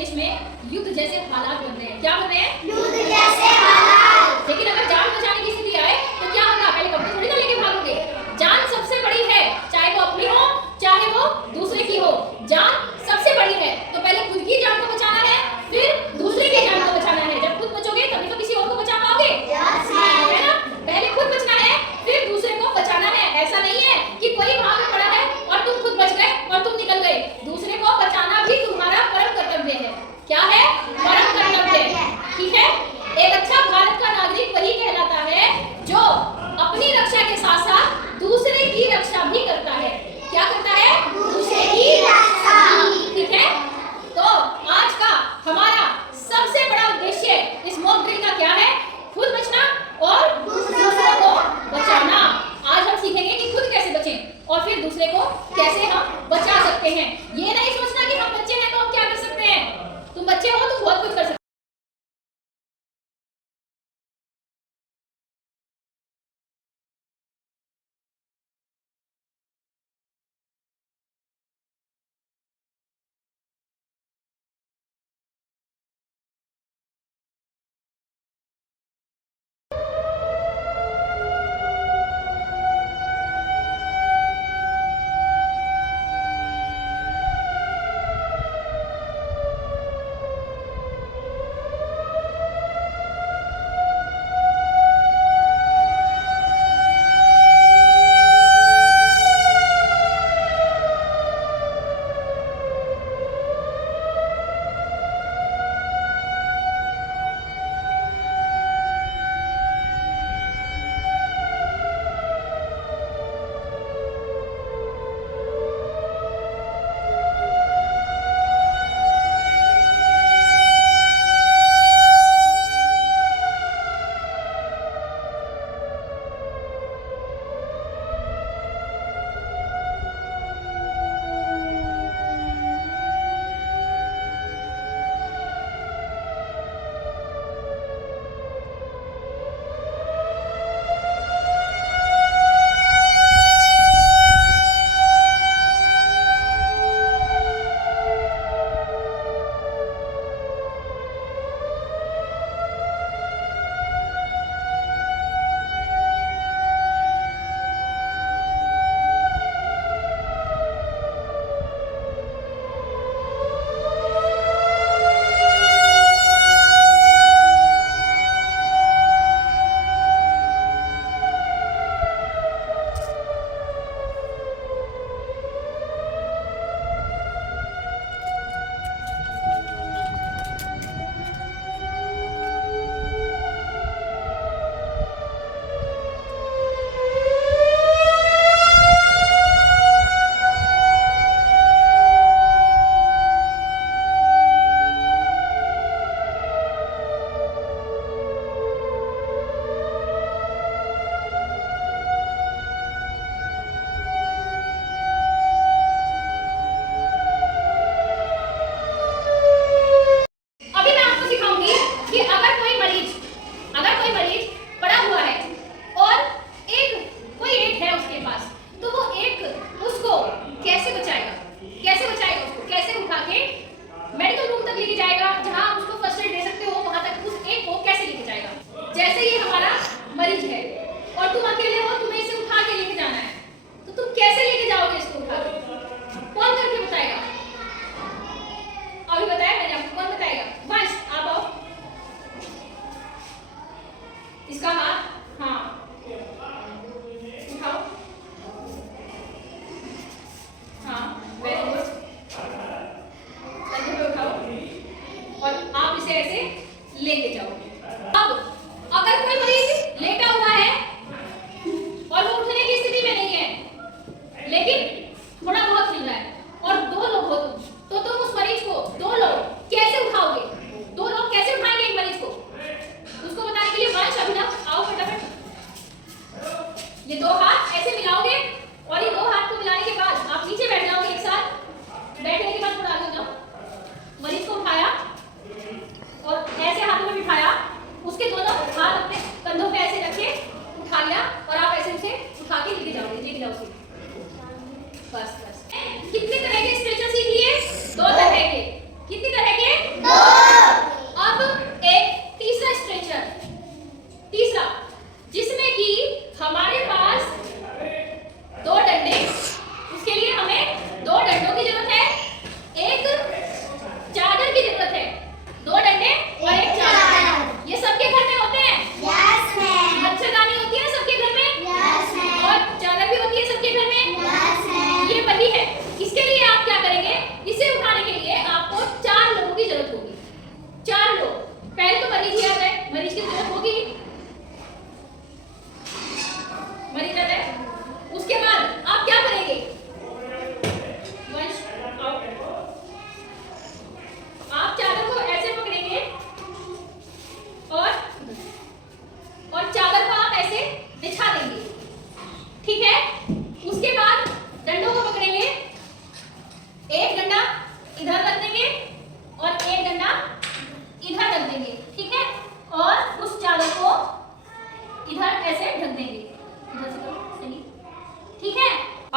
देश में युद्ध जैसे हालात बन रहे हैं। क्या बन रहे हैं? युद्ध जैसे हालात। लेकिन अगर जान बचाने की स्थिति आए तो क्या होगा? पहले कपड़े थोड़ी ना लेके भागोगे। जान सबसे बड़ी है, चाहे वो अपनी हो चाहे वो दूसरे की हो, जान सबसे बड़ी है। तो पहले खुद की जान को बचाना है, फिर दूसरे की जान को बचाना है। जब खुद बचोगे तभी तो किसी और को बचा पाओगे, है ना? पहले खुद बचना है, फिर दूसरे को बचाना है। ऐसा नहीं है कि कोई वहां पे पड़ा है और तुम खुद बच गए और तुम निकल गए। दूसरे को बचाना भी तुम्हारा परम कर्तव्य है। क्या है? परम कर्तव्य। ठीक है? एक अच्छा भारत का नागरिक वही कहलाता है जो अपनी रक्षा के साथ साथ दूसरे की रक्षा भी करता है। क्या करता है? दूसरे की रक्षा। ठीक है? तो आज का हमारा सबसे बड़ा उद्देश्य इस मॉक ड्रिल का क्या है? खुद बचना और दूसरों को बचाना। आज हम सीखेंगे कि खुद कैसे बचें और फिर दूसरे को कैसे हम बचा सकते हैं। ये नहीं सोचना कि हम बच्चे हैं तो हम क्या कर सकते हैं। तुम बच्चे हो, तुम बहुत कुछ कर सकते हो।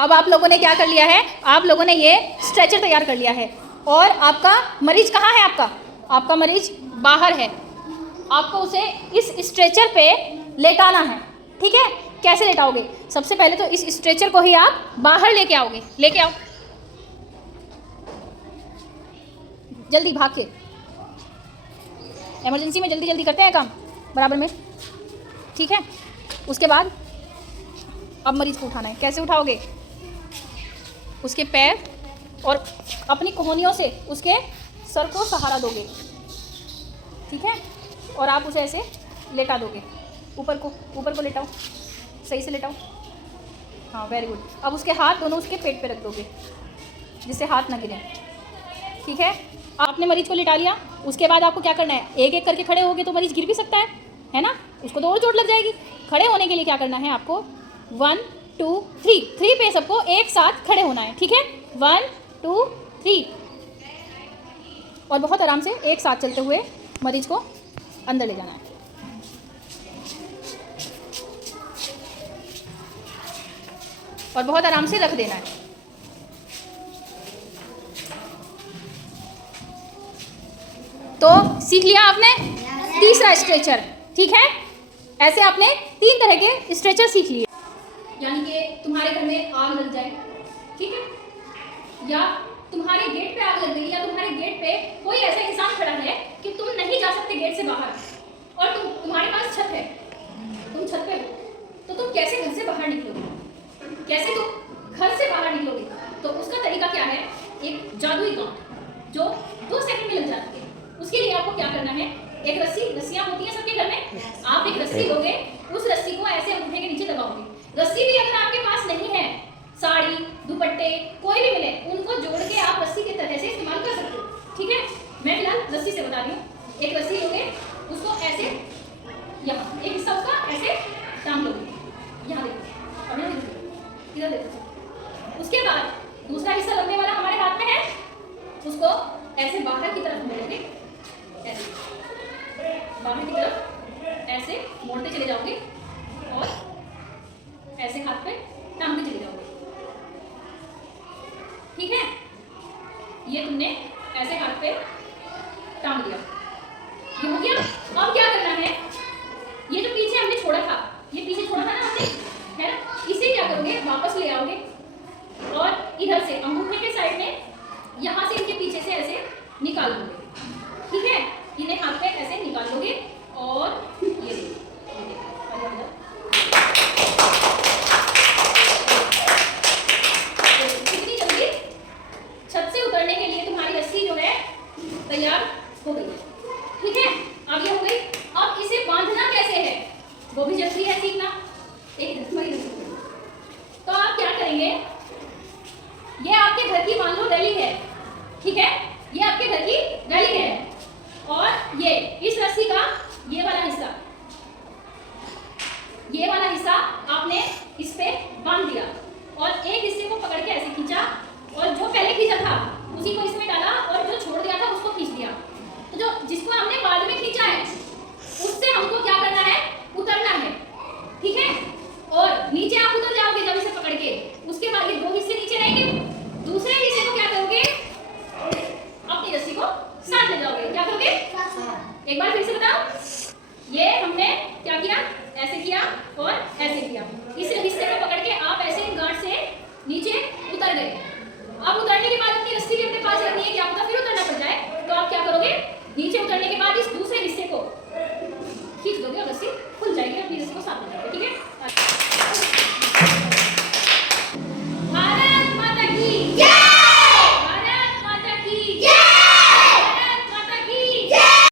अब आप लोगों ने क्या कर लिया है, आप लोगों ने ये स्ट्रेचर तैयार कर लिया है और आपका मरीज कहाँ है? आपका मरीज बाहर है। आपको उसे इस स्ट्रेचर पे लेटाना है, ठीक है? कैसे लेटाओगे? सबसे पहले तो इस स्ट्रेचर को ही आप बाहर लेके आओगे। लेके आओ जल्दी, भाग के। इमरजेंसी में जल्दी जल्दी करते हैं काम बराबर में, ठीक है? उसके बाद अब मरीज को उठाना है। कैसे उठाओगे? उसके पैर और अपनी कोहनियों से उसके सर को सहारा दोगे, ठीक है? और आप उसे ऐसे लेटा दोगे। ऊपर को लेटाओ, सही से लेटाओ। हाँ, वेरी गुड। अब उसके हाथ दोनों उसके पेट पे रख दोगे जिससे हाथ ना गिरे, ठीक है? आपने मरीज को लिटा लिया। उसके बाद आपको क्या करना है? एक एक करके खड़े होगे तो मरीज गिर भी सकता है ना? उसको तो और चोट लग जाएगी। खड़े होने के लिए क्या करना है आपको? 1 2 3 पे सबको एक साथ खड़े होना है, ठीक है? 1 2 3 और बहुत आराम से एक साथ चलते हुए मरीज को अंदर ले जाना है। और बहुत आराम से रख देना है। तो सीख लिया आपने तीसरा स्ट्रेचर, ठीक है? ऐसे आपने 3 तरह के स्ट्रेचर सीख लिए। यानी कि तुम्हारे घर में आग लग जाए, ठीक है? या तुम्हारे गेट पे आग लग गई, या तुम्हारे गेट पे कोई ऐसा इंसान खड़ा है कि तुम नहीं जा सकते गेट से बाहर, और तुम्हारे पास छत है, तुम छत पे हो, तो तुम कैसे घर से बाहर निकलोगे? कैसे तुम घर से बाहर निकलोगे? तो उसका तरीका क्या है? एक जादुई काम जो 2 सेकंड में लग जाती है। उसके लिए आपको क्या करना है? एक रस्सियाँ होती हैं सबके घर में। आप एक रस्सी लोगे, उस रस्सी को ऐसे अंगूठे के नीचे दबाओगे। रस्सी भी अगर आपके पास नहीं है, साड़ी, दुपट्टे कोई भी मिले, उनको जोड़ के आप रस्सी की तरह से इस्तेमाल कर सकते हो, ठीक है? मैं फिलहाल रस्सी से बता रही हूँ। एक रस्सी लोगे, उसको ऐसे यहाँ एक हिस्सा उसका ऐसे टांग लोगे, यहाँ देखो और यहाँ देखो, इधर देखो। उसके बाद दूसरा हिस्सा लगने वाला हमारे हाथ में है, उसको ऐसे बाहर की तरफ मोड़ोगे, ऐसे बाहर की तरफ ऐसे मोड़ते चले जाओगे और ऐसे हाथ पे टांगते चले जाओगे, ठीक है? ये तुमने ऐसे हाथ पे टांग दिया, ये हो गया। अब क्या करना है? ये जो पीछे हमने छोड़ा था, ये पीछे छोड़ा था ना हमने, है ना? इसे क्या करोगे? वापस ले आओगे और इधर से अंगूठे के साइड में यहाँ से इनके पीछे से ऐसे निकाल लोगे, ठीक है? इन्हें हाथ पे ऐसे निकाल लोगे और ये कितनी जल्दी छत से उतरने के लिए तुम्हारी रस्सी जो है तैयार हो गई, ठीक है? अब ये हो गई। अब इसे बांधना कैसे है वो भी जरूरी है सीखना। एक तो आप क्या करेंगे? ये आपके घर की मान लो रैली है, ठीक है? ये आपके घर की रैली है।